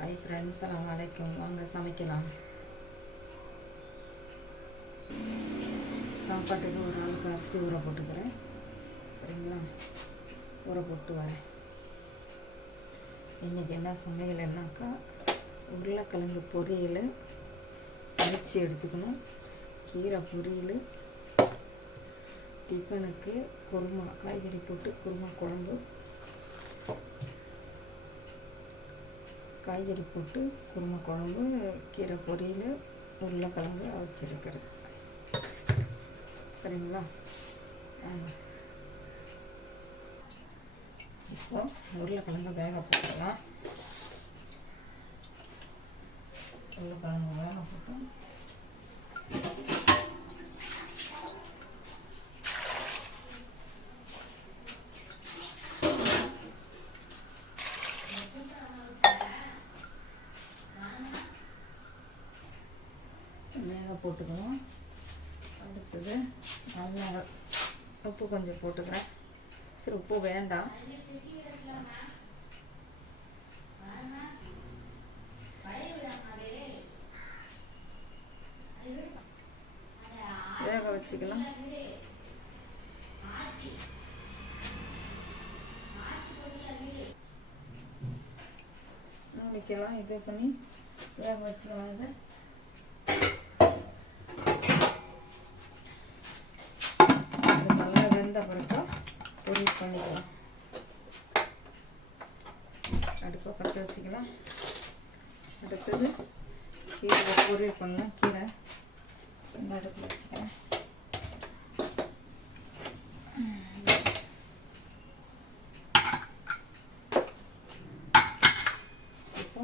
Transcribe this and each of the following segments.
Hi friends அலாம் வலைக்கும் வாங்க சமைக்கலாம். சாப்பாட்டுக்கு ஒரு அளவுக்கு அரிசி ஊற போட்டுக்கிறேன். சரிங்களா? ஊற போட்டு வரேன். இன்றைக்கி என்ன சமையல்னாக்கா உருளைக்கிழங்கு பொரியல் அரிசி எடுத்துக்கணும். கீரை பொரியல் டிஃபனுக்கு குருமா காய்கறி போட்டு குருமா குழம்பு காய்கறி போட்டு குருமா குழம்பு கீரை பொரியல் உருளைக்கிழங்கு அவிச்சிருக்கிறது. சரிங்களா? இப்போ உருளைக்கிழங்கு வேக போட்டுக்கலாம் உருளைக்கிழங்கு வேக போட்டு வேக போட்டுக்கணும் அடுத்தது நல்லா உப்பு கொஞ்சம் போட்டுக்கிறேன். சரி உப்பு வேண்டாம். வேக வச்சுக்கலாம். மூடிக்கலாம் இது பண்ணி வேக வச்சுக்கலாம் இதை நல்லா வெந்த பிறகு பொரியல் பண்ணிக்கலாம் அடுப்பை பற்ற வச்சுக்கலாம் அடுத்தது கீரை பொரியல் பண்ணலாம் கீரை இந்த அடுப்பில் வச்சுக்கிறேன் இப்போ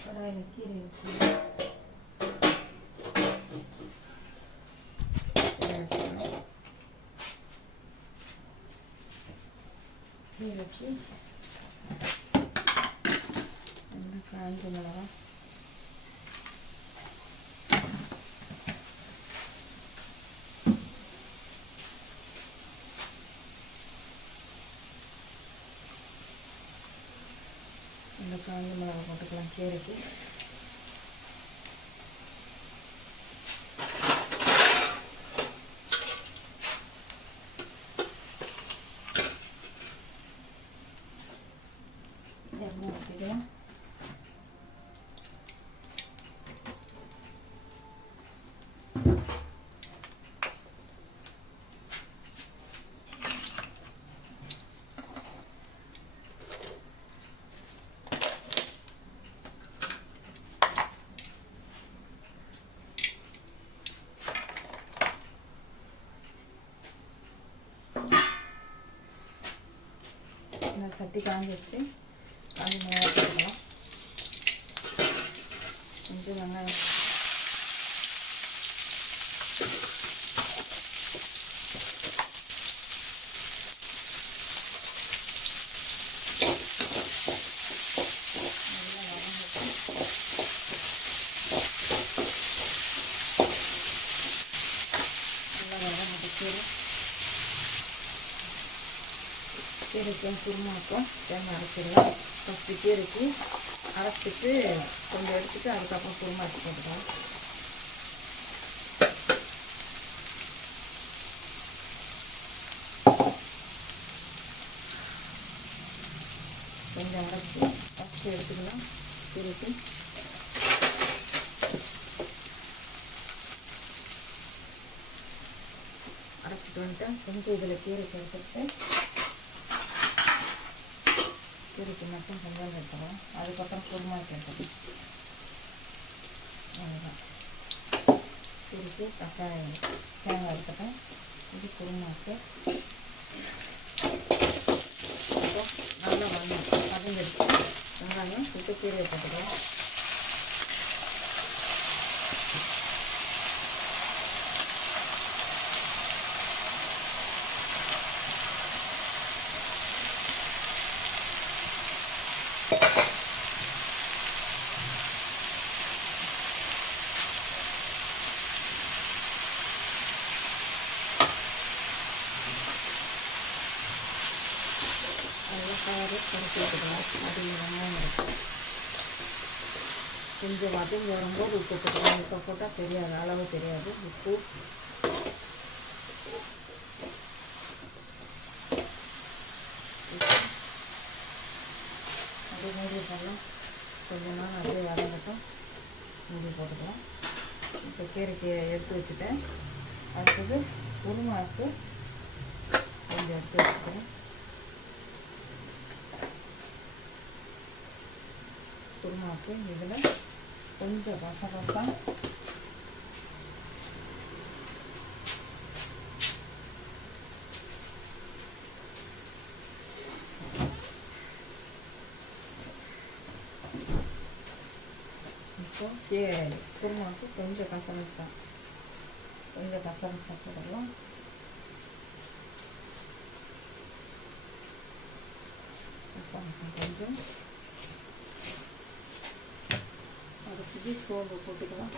கடாயில் கீரை வச்சுக்கலாம் கீரைக்கு நல்லா காஞ்ச மிளகா இந்த காஞ்ச மிளகா போட்டுக்கலாம் கீரைக்கு எண்ணெய் ஊற்றிக்கலாம் நான் சட்டி காஞ்சிச்சு காஞ்சி நல்லா போட்டுக்கலாம் கொஞ்சம் வெங்காயம் நல்லா வதங்கிட்டு கீரை கீரைக்கும் குருமாக்கும் தேங்காய் அரைச்சிடலாம். ஃபஸ்ட்டு கீரைக்கு அரைச்சிட்டு கொஞ்சம் எடுத்துட்டு அதுக்கப்புறம் குருமா எடுத்து போட்டுக்கலாம். கொஞ்சம் அரைச்சி ஃபஸ்ட்டு எடுத்துக்கலாம் கீரைக்கு அரைச்சிட்டு வந்துட்டேன் கொஞ்சம் இதில் கீரைக்கு எடுத்துட்டு கீரைக்கு மட்டும் பொங்கல் வைக்கிறோம். அதுக்கப்புறம் குருமா கேட்கணும். அவ்வளோதான் கீரைக்கு தக்காளி தேங்காய் இருக்கட்டும் இது குருமாக்கு நல்லா வந்து வதங்கிடுச்சு. வெங்காயம் இப்போ போட்டுக்கிறோம் போட்டுக்கலாம் நல்லா கலரு பருத்தி விட்டுக்கலாம் அது வெங்காயம் இருக்கும் அப்படின்னு வரும்போது உப்பு போட்டுக்கலாம். இப்போ போட்டால் தெரியாது அளவு தெரியாது. உப்பு. அப்படியே மூடி பண்ணலாம் கொஞ்ச நாள் அப்படியே வதங்கட்டும் மூடி போட்டுக்கலாம். இப்போ கீரைக்கு எடுத்து வச்சுட்டேன். அடுத்தது உருமாக்கு கொஞ்சம் எடுத்து வச்சுக்கிறேன். குருமாவுக்கு இதில் 먼저 마사바삭 예, 그러면 쑥 언제 바삭바삭 언제 바삭바삭 해달라 바삭바삭 먼저. அடுத்தது சோம்பு போட்டுக்கலாம்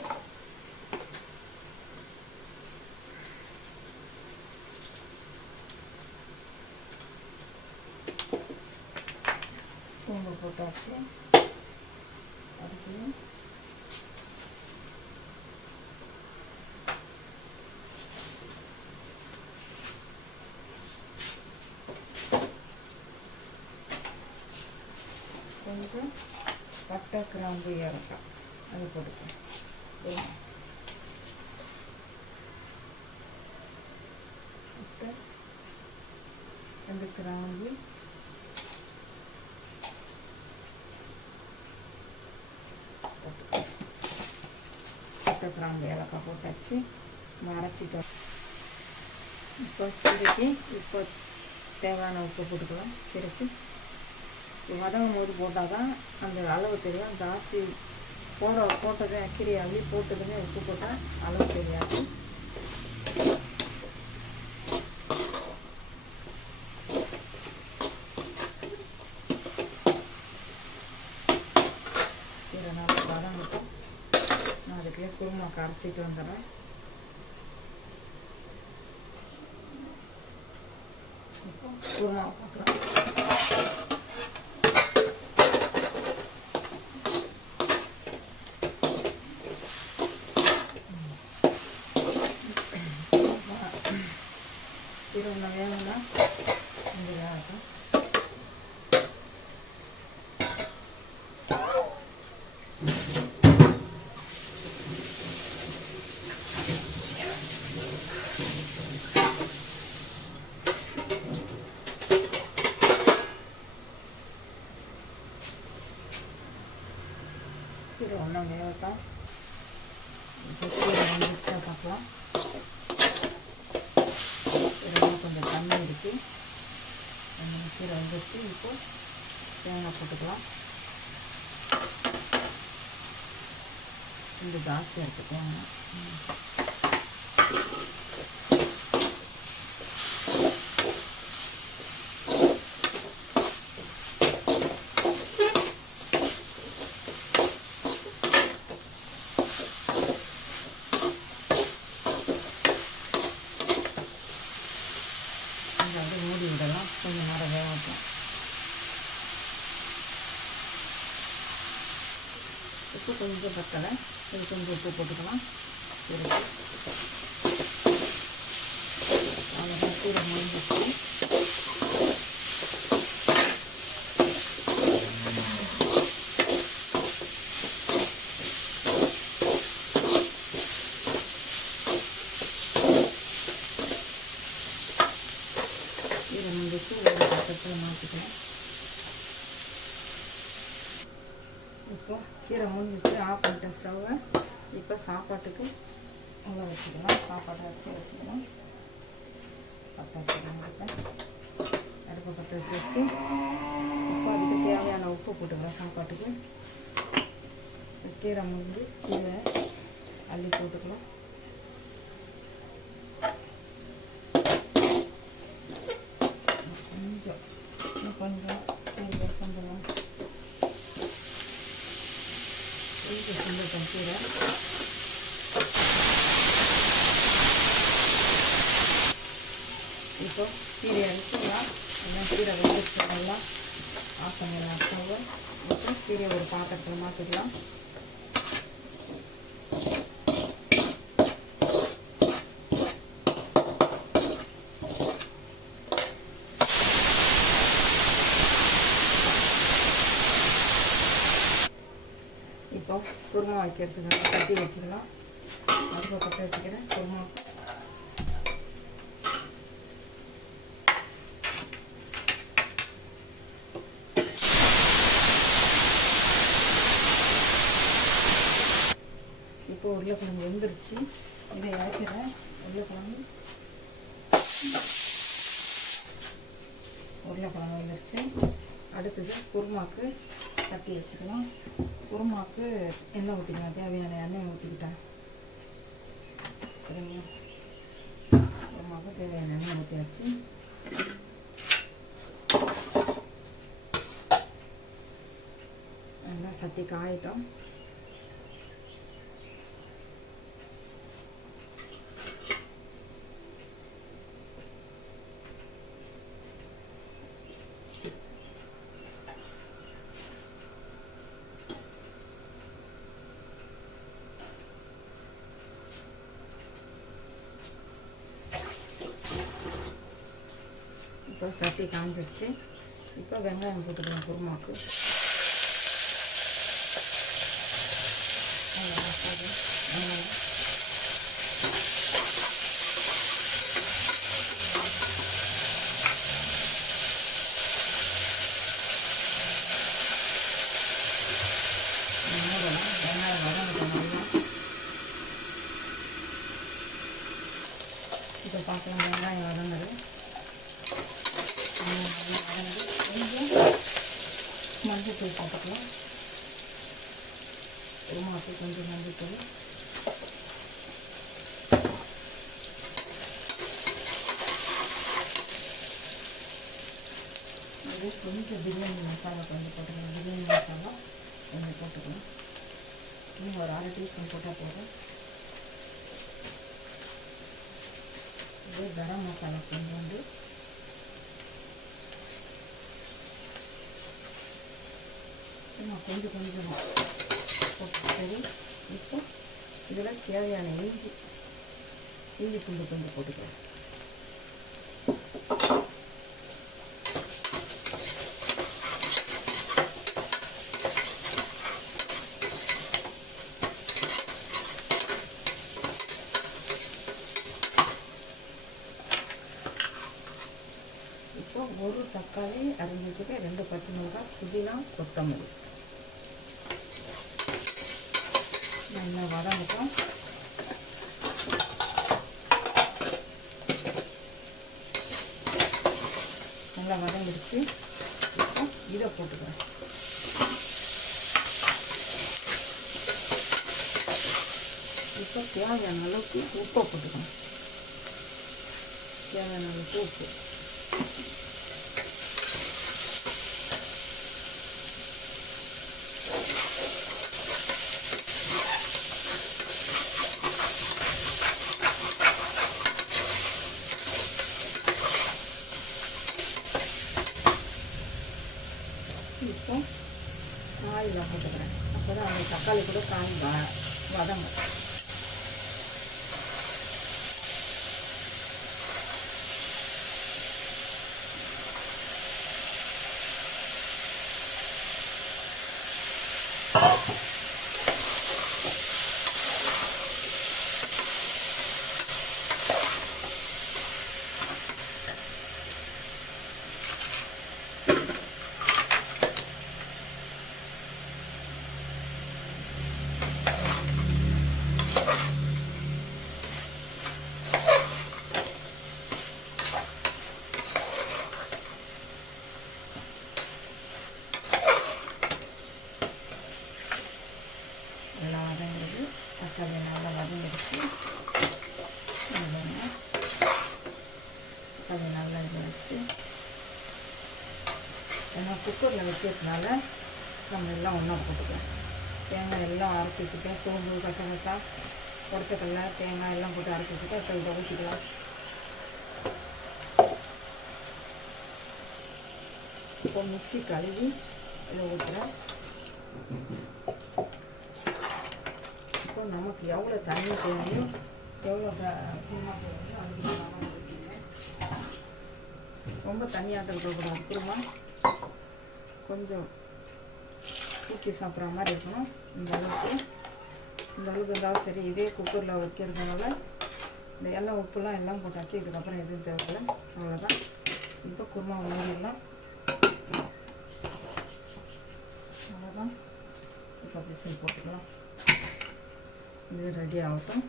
சோம்பு போட்டாச்சு அடுத்தது கொஞ்சம் பட்டை கிராம்பு ஏலக்காய் அது போட்டுக்கலாம் அந்த கிராம்பு. பட்டை கிராம்பு ஏலக்காய் போட்டாச்சு. மறைச்சிட்டோம் இப்போ கீரைக்கு இப்போ தேவையான உப்பு போட்டுக்கலாம். கீரைக்கு வதங்கும் போது போட்டால் தான் அந்த அளவு தெரியும். ஜாஸ்தி போட போட்டதும் கீரை அள்ளி போட்டதுமே உப்பு போட்டால் அளவு தெரியாது. கீரை நல்லா வதங்கட்டும். நான் அதுக்குள்ளே குருமா கரைச்சிட்டு வந்துடுறேன். குருமா பார்க்கலாம் 나 உப்பு கொஞ்சம் பத்தலை இது கொஞ்சம் உப்பு போட்டுக்கலாம். இருக்கு அவ்வளோதான் கீரை முடிஞ்சு கீரை முடிச்சு ஒரு பக்கத்தில் மாற்றிக்கலாம் இப்போ கீரை முடிஞ்சிச்சு ஆஃப் பண்ணிட்டேன் ஸ்டவ்வை இப்போ சாப்பாட்டுக்கு உள்ள வச்சுக்கலாம் சாப்பாட்டை அரிசி வச்சுக்கலாம் பற்ற வச்சுக்கலாம் அடுப்பை பற்ற வச்சு வச்சு இப்போ அதுக்கு தேவையான உப்பு போட்டுக்கலாம் சாப்பாட்டுக்கு கீரை முடிஞ்சு கீரை அள்ளி போட்டுக்கலாம் கொஞ்சம் இன்னும் கொஞ்சம் கொஞ்சம் சம்பளம் கொஞ்சம் சம்பளம் கீரை இப்போ கீரை அடிச்சுக்கலாம் எல்லாம் கீரை வெந்துச்சு நல்லா ஆஃப் பண்ணிடலாம் ஸ்டவ்வை இப்போ கீரையை ஒரு பாத்திரத்தில் மாற்றிக்கலாம் இப்போ எடுத்துக்கலாம் கட்டி வச்சுக்கலாம். அடுப்பை பற்ற வச்சுக்கிறேன். குருமா இப்போ உருளைக்கிழங்கு வெந்துருச்சு. இதை இறக்கிறேன். உருளைக்கிழங்கு. உருளைக்கிழங்கு வந்துருச்சு. அடுத்தது குருமாக்கு தட்டி வச்சுக்கலாம் குருமாவுக்கு எண்ணெய் ஊற்றிக்கலாம் தேவையான எண்ணெய் ஊற்றிக்கிட்டேன் சரிங்களா? குருமாவுக்கு தேவையான எண்ணெய் ஊற்றியாச்சு நல்லா சட்டி காயிட்டோம் இப்போ சட்டி காஞ்சிருச்சு. இப்போ வெங்காயம் போட்டுக்கலாம் குருமாவுக்கு நல்லா போதும். வெங்காயம். மூடலாம். வெங்காயம் வதங்கட்டும் நல்லா. இப்போ பார்க்கலாம் வெங்காயம் வதங்குது வெங்காயம் நல்லா வதங்குது கொஞ்சம் மஞ்சள் தூள் போட்டுக்கலாம் குருமாக்கு கொஞ்சம் மஞ்சள் தூள் இது கொஞ்சம் பிரியாணி மசாலா கொஞ்சம் போட்டுக்கலாம் பிரியாணி மசாலா கொஞ்சம் போட்டுக்கலாம் இன்னும் ஒரு அரை டீஸ்பூன் போட்டால் போதும் இது கரம் மசாலா கொஞ்சோண்டு சும்மா கொஞ்சம் கொஞ்சமாக சரி இப்போ இதில் தேவையான இஞ்சி இஞ்சி பூண்டு கொஞ்சம் போட்டுக்கலாம் இப்போ ஒரு தக்காளி அரைஞ்சி வச்சுக்க ரெண்டு பச்சை மிளகாய் புதினா கொத்தமல்லி. நல்லா வதங்கட்டும். நல்லா வதங்கிடுச்சு. இப்போ இதை போட்டுக்கிறேன். இப்போ தேவையான அளவுக்கு உப்பை போட்டுக்கணும். தேவையான அளவுக்கு உப்பு இப்போ காயில் போட்டுக்கிறேன் அப்போ தான் அந்த தக்காளி கூட காய் வ வதங்கும் நல்லா வதங்கிடுது தக்காளி நல்லா வதங்கிடுச்சு இல்லைங்க தக்காளி நல்லா இதாகிடுச்சு ஏன்னா குக்கரில் வைக்கிறதுனால நம்ம எல்லாம் ஒன்றா போட்டுக்கலாம். தேங்காய் எல்லாம் அரைச்சி வச்சுருக்கேன் சோம்பு கசகசா உடச்சக்கல்ல தேங்காய் எல்லாம் போட்டு அரைச்சி வச்சுருக்கேன் இப்போ இதை ஊற்றிக்கலாம் இப்போ மிக்சி கழுவி இதை ஊற்றுறேன் இப்போ நமக்கு எவ்வளோ தண்ணி தேவையோ எவ்வளோ குருமா தேவையோ அதுக்கு ரொம்ப தண்ணியாக இருக்கக்கூடாது குருமா கொஞ்சம் ஊற்றி சாப்பிட்ற மாதிரி இருக்கணும். இந்த அளவுக்கு. இந்த அளவுக்கு இருந்தாலும் சரி இதே குக்கரில் வைக்கிறதுனால இந்த எல்லாம் உப்புலாம் எல்லாம் போட்டாச்சு. இதுக்கப்புறம் எதுவும் தேவையில்ல. அவ்வளோதான் இப்போ குருமா மூடிடலாம். அவ்வளோதான் இப்போ விசில் போட்டுக்கலாம். இது ரெடி ஆகட்டும்.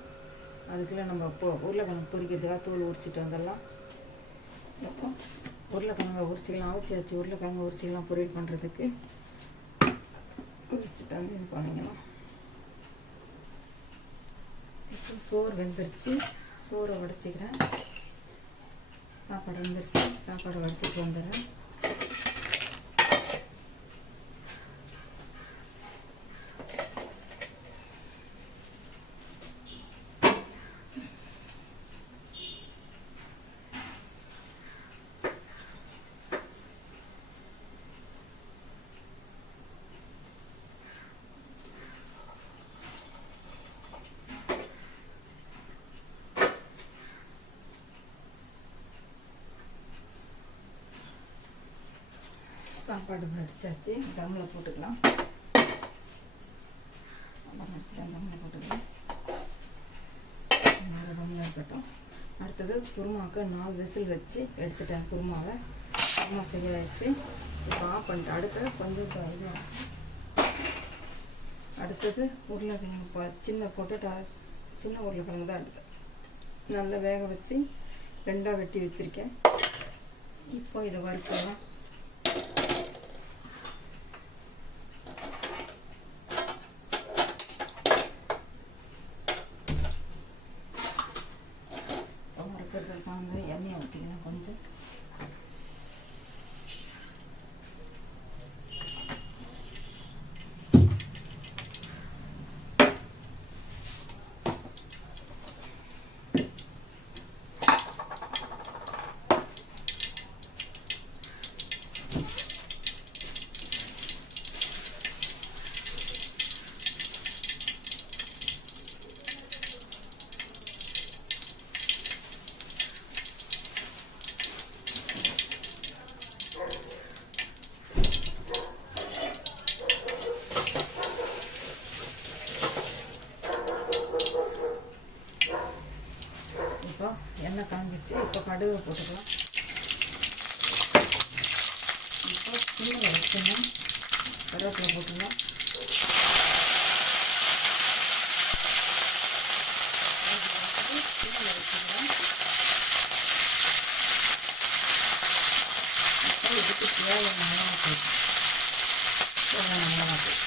அதுக்குள்ளே நம்ம இப்போ உருளைக்கிழங்கு பொரிக்கிறதுக்காக தூள் உரிச்சிட்டு வந்துடலாம். அப்போ உருளைக்கிழங்க உரிச்சிக்கலாம் அவிச்சி வச்சு உருளைக்கிழங்கு உரிச்சிக்கலாம் பொரியல் பண்ணுறதுக்கு உரிச்சிட்டு வந்து இது பண்ணிக்கலாம் இப்போ சோறு வெந்துருச்சு. சோறை உடச்சிக்கிறேன். சாப்பாடு வந்துருச்சு. சாப்பாடு வடிச்சிட்டு வந்துடுறேன். சாப்பாடு வடிச்சாச்சு. தம்மில் போட்டுக்கலாம். நல்லா தம்மில் போட்டுக்கலாம். நாலு தம்மில் இருக்கட்டும். அடுத்தது குருமாவுக்கு நாலு விசில் வச்சு எடுத்துட்டேன் குருமாவை. குருமா சரியாயிடுச்சு. இப்போ ஆஃப் பண்ணிட்டு அடுத்தது கொஞ்சம் இது அடுத்தது உருளைக்கிழங்கு ப சின்ன பொட்டேட்டோ சின்ன உருளைக்கிழங்கு தான் எடுத்தேன். நல்லா வேக வச்சு ரெண்டாக வெட்டி வச்சுருக்கேன். இப்போ இதை வறுக்கலாம் வறுக்கிறதுக்கு வந்து எண்ணெய் ஊற்றிக்கலாம் கொஞ்சம் இப்போ எண்ணெய் காஞ்சிச்சு இப்போ கடுகு போட்டுக்கலாம். இப்போ சிம்மில் வச்சுக்கணும் கருவேப்பிலை போட்டுக்கலாம். சிம்மில் வச்சுக்கலாம். இப்போ இதுக்கு தேவையான மிளகாத்தூள். தேவையான மிளகாத்தூள்.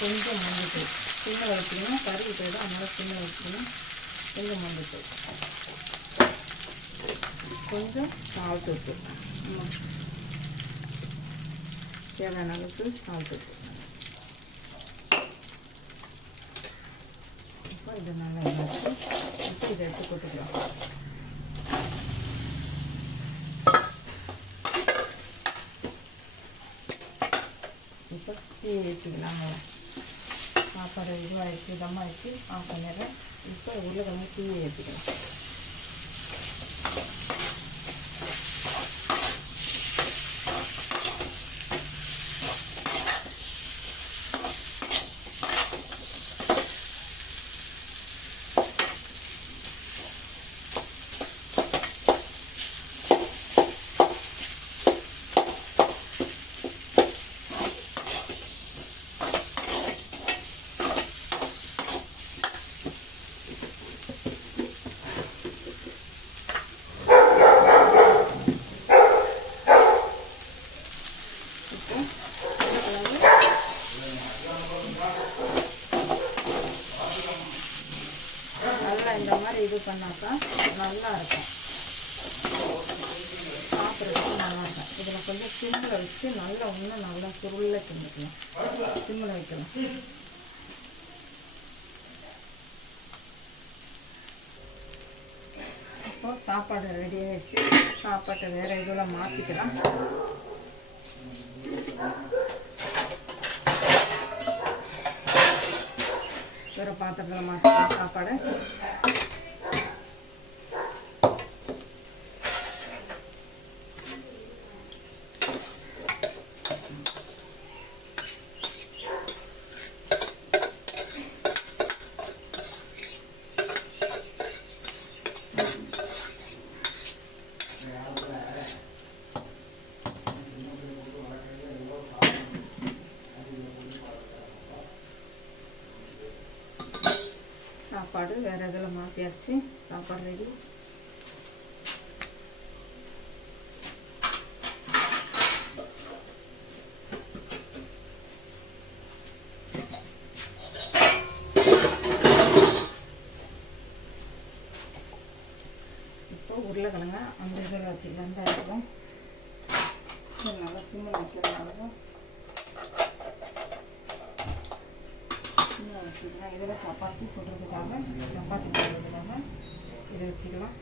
கொஞ்சம் மஞ்சத்தூள். சின்ன வளர்த்துக்கணும் கருவிட்டு தான் அதனால சின்ன வளர்த்துக்கணும் கொஞ்சம் மஞ்சத்தூள். கொஞ்சம் சால்ட் உப்பு. தேவையான அளவுக்கு சால்ட் உப்பு. இப்போ இதை நல்லா இதாச்சு இப்போ இதை எடுத்து போட்டுக்கலாம். இப்போ தீ ஊற்றிக்கலாங்க சாப்பாடு இதுவாகிடுச்சு தம்மாயிடுச்சு ஆஃப் பண்ணிடுறேன் இப்போ உருளைக்கிழங்கு தீயை ஏற்றிக்கலாம் இப்போ உருளைக்கிழங்கு நல்லா இந்த மாதிரி இது பண்ணாக்கா நல்லா இருக்கும் சாப்பிட்றதுக்கு நல்லா இருக்கும் இதில் கொஞ்சம் சிம்மில் வச்சு நல்லா இன்னும் நல்லா சுருள கிண்டிக்கலாம் சிம்மில் வைக்கலாம் இப்போ சாப்பாடு ரெடி ஆகிடுச்சு சாப்பாட்டை வேறு இதில் மாற்றிக்கலாம் வேறு பாத்திரத்தில் மாற்றிக்கலாம் சாப்பாடை சாப்பாடு வேறு வச்சு சாப்பாடு ரெடி இப்போ உருளைக்கிழங்க அந்த இதில் வச்சுக்கலாம். தான் இருக்கும். நல்லா சிம்மில் வைக்கிறதுனால வச்சுக்கலாம். இதில் சப்பாத்தி சுடுறதுக்காக சப்பாத்தி இதை வச்சுக்கலாம்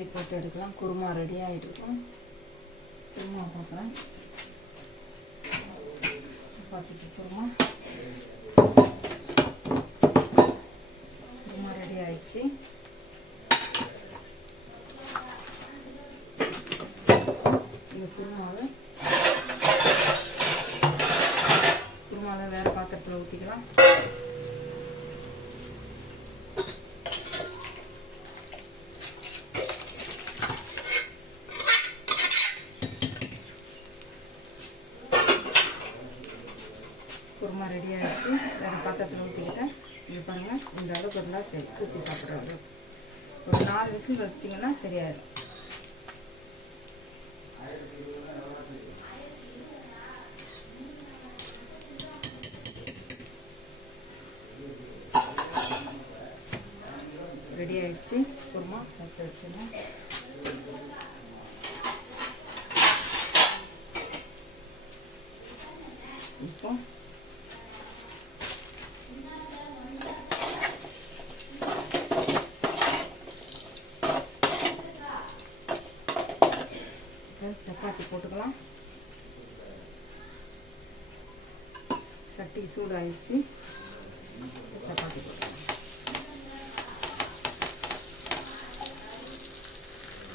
சப்பாத்தி போட்டு எடுக்கலாம். குருமா ரெடி ஆகிருக்கும் இருக்கும் பார்க்குறேன் சப்பாத்திக்கு குருமா குருமா ரெடி ஆயிடுச்சு இந்த குருமாவை குருமாவை வேறு பாத்திரத்தில் ஊற்றிக்கலாம் குருமா ரெடி ஆகிடுச்சு வேறு பாத்திரத்தில் ஊற்றிக்கிட்டேன் இது பாருங்கள் இந்த அளவுக்கு இருந்தால் சரி ஊற்றி சாப்பிட்றது ஒரு வச்சிங்கன்னா சரியாயிடும் ரெடி ஆயிடுச்சு குருமா எடுத்து வச்சுங்க இப்போ சப்பாத்தி போட்டுக்கலாம் சட்டி சூடாயிடுச்சு சப்பாத்தி போட்டுக்கலாம்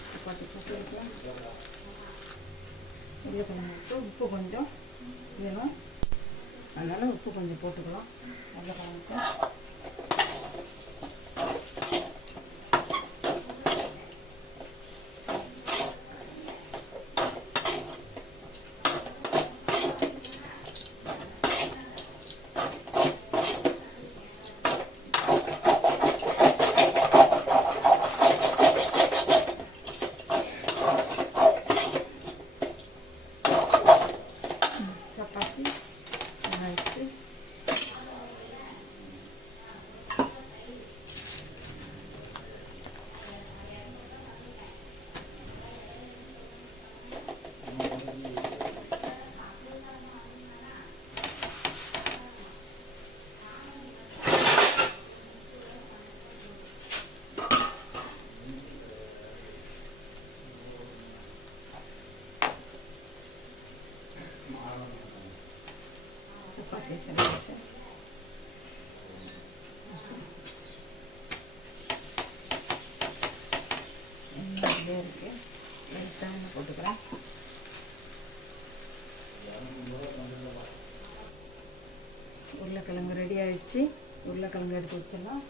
சப்பாத்தி போட்டு வைக்கலாம் உருளைக்கிழங்கு விட்டு உப்பு கொஞ்சம் வேணும் அதனால் உப்பு கொஞ்சம் போட்டுக்கலாம் உருளைக்கிழங்குக்கு சப்பாத்தி ரைஸு சப்பாத்தி செஞ்சு எண்ணெய் அப்படியே இருக்கு லைட்டாக போட்டுக்கிறேன். உருளைக்கிழங்கு ரெடி ஆயிடுச்சு. உருளைக்கிழங்கு எடுத்து வச்சிடலாம்.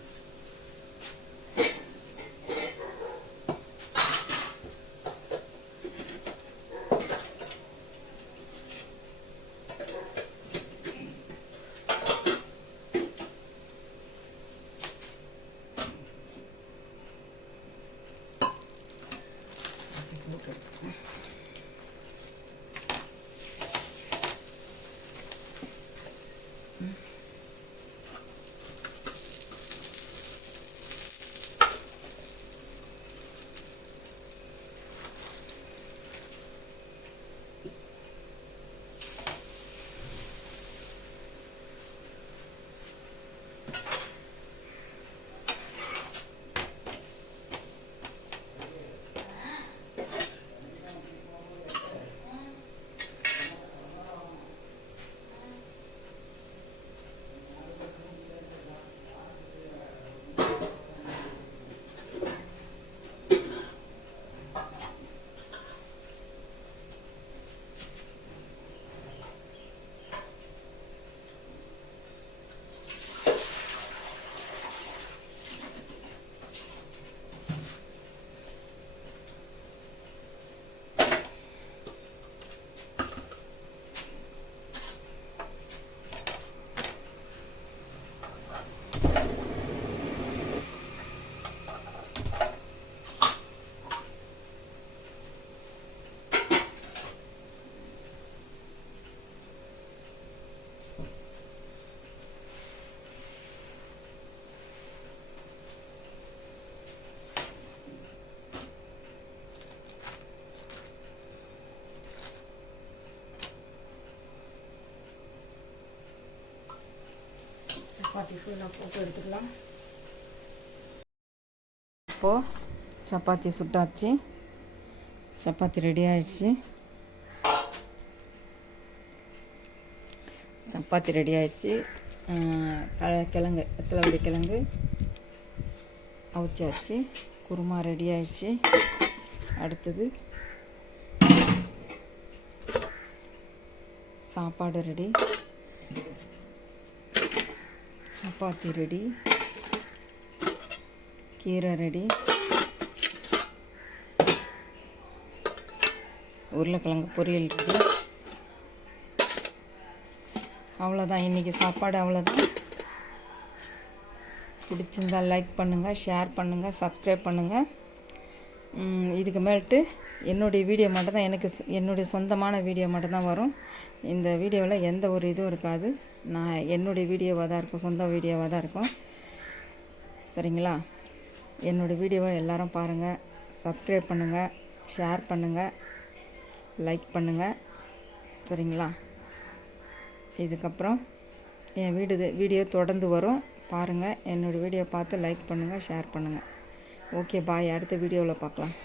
சப்பாத்தி ஃபுல்லாக போட்டு எடுத்துக்கலாம். இப்போது சப்பாத்தி சுட்டாச்சு. சப்பாத்தி ரெடி ஆயிடுச்சு. சப்பாத்தி ரெடி ஆயிடுச்சு. க கிழங்கு எத்தலவடி கிழங்கு அவிச்சாச்சு. குருமா ரெடி ஆயிடுச்சு. அடுத்தது சாப்பாடு ரெடி சப்பாத்தி ரெடி. கீரை ரெடி. உருளைக்கிழங்கு பொரியல் ரெடி. அவ்வளோதான் இன்றைக்கி சாப்பாடு அவ்வளோதான் பிடிச்சிருந்தா லைக் பண்ணுங்கள் ஷேர் பண்ணுங்கள் சப்ஸ்கிரைப் பண்ணுங்கள் இதுக்கு மேல்ட்டு என்னுடைய வீடியோ மட்டும்தான் எனக்கு என்னுடைய சொந்தமான வீடியோ மட்டும்தான் வரும். இந்த வீடியோவில் எந்த ஒரு இதுவும் இருக்காது. நான் என்னுடைய வீடியோவாக தான் இருக்கும் சொந்த வீடியோவாக தான் இருக்கும். சரிங்களா? என்னோடய வீடியோவை எல்லோரும் பாருங்கள் சப்ஸ்கிரைப் பண்ணுங்கள் ஷேர் பண்ணுங்கள் லைக் பண்ணுங்கள் சரிங்களா? இதுக்கப்புறம் என் வீடு வீடியோ தொடர்ந்து வரும். பாருங்கள் என்னோடய வீடியோ பார்த்து லைக் பண்ணுங்கள் ஷேர் பண்ணுங்கள் ஓகே பாய். அடுத்த வீடியோவில் பார்க்கலாம்.